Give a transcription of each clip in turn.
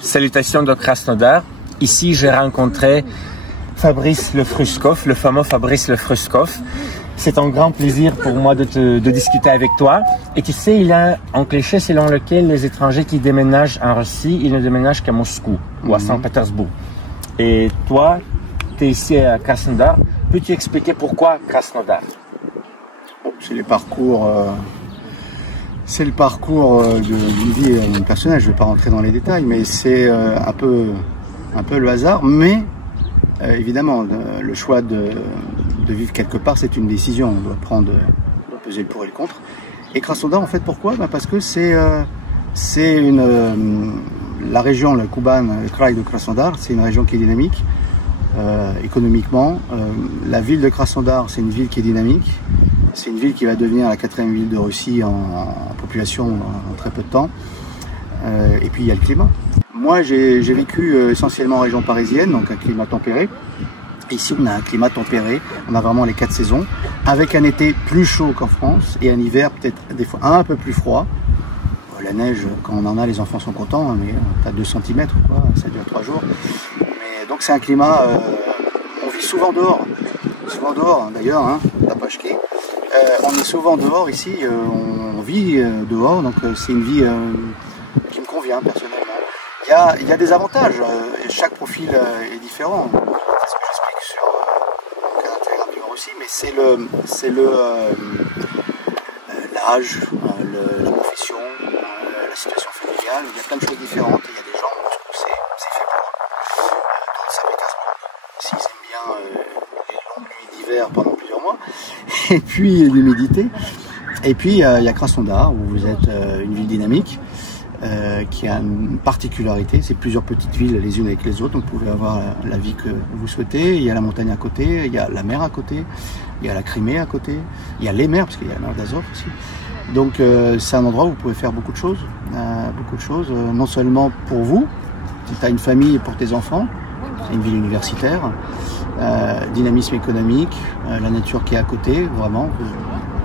Salutations de Krasnodar. Ici, j'ai rencontré Fabrice Lefruskov, le fameux Fabrice Lefruskov. C'est un grand plaisir pour moi de discuter avec toi. Et tu sais, il y a un cliché selon lequel les étrangers qui déménagent en Russie, ils ne déménagent qu'à Moscou ou à Saint-Pétersbourg. Et toi, tu es ici à Krasnodar. Peux-tu expliquer pourquoi Krasnodar? C'est le parcours d'une vie personnelle. Je ne vais pas rentrer dans les détails, mais c'est un peu le hasard. Mais évidemment, le choix de vivre quelque part, c'est une décision. On doit peser le pour et le contre. Et Krasnodar, en fait, pourquoi? Parce que c'est la région, le Kuban, le Kraï de Krasnodar, c'est une région qui est dynamique économiquement. La ville de Krasnodar, c'est une ville qui est dynamique. C'est une ville qui va devenir la 4e ville de Russie en population en très peu de temps. Et puis il y a le climat. Moi, j'ai vécu essentiellement en région parisienne, donc un climat tempéré. Ici, on a un climat tempéré, on a vraiment les 4 saisons, avec un été plus chaud qu'en France et un hiver peut-être des fois un peu plus froid. La neige, quand on en a, les enfants sont contents, mais t'as 2 cm, quoi, ça dure 3 jours. Mais, donc c'est un climat, on vit souvent dehors d'ailleurs, hein, la Pashki. On est souvent dehors ici, on vit dehors, donc c'est une vie qui me convient personnellement. Il y a des avantages, chaque profil est différent. C'est ce que j'explique sur Canal aussi, mais c'est l'âge, la profession, la situation familiale. Il y a plein de choses différentes. Il y a des gens où c'est fait pour eux. D'autres, ça fait 15 ans. S'ils aiment bien les longues nuits d'hiver pendant plusieurs mois. Et puis l'humidité. Et puis il y a Krasnodar, où vous êtes une ville dynamique. Qui a une particularité, c'est plusieurs petites villes les unes avec les autres, donc vous pouvez avoir la vie que vous souhaitez. Il y a la montagne à côté, il y a la mer à côté, il y a la Crimée à côté, il y a les mers, parce qu'il y a la mer d'Azov aussi. Donc c'est un endroit où vous pouvez faire beaucoup de choses, non seulement pour vous, si tu as une famille et pour tes enfants, c'est une ville universitaire, dynamisme économique, la nature qui est à côté, vraiment. Vous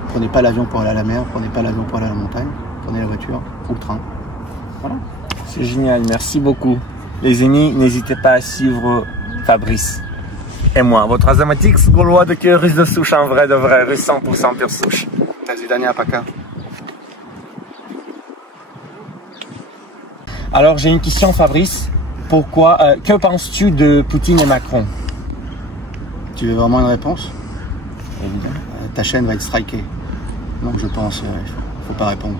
prenez pas l'avion pour aller à la mer, prenez pas l'avion pour aller à la montagne, prenez la voiture ou le train. Voilà. C'est génial, merci beaucoup. Les amis, n'hésitez pas à suivre Fabrice et moi. Votre Azamatix, Gaulois de cœur, russe de souche, en vrai de vrai, russe 100% pure souche. Zidania Paka. Alors j'ai une question, Fabrice. Que penses-tu de Poutine et Macron? Tu veux vraiment une réponse? Évidemment. Ta chaîne va être strikée. Donc je pense, faut pas répondre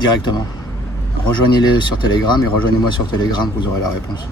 directement. Rejoignez-les sur Telegram et rejoignez-moi sur Telegram, vous aurez la réponse.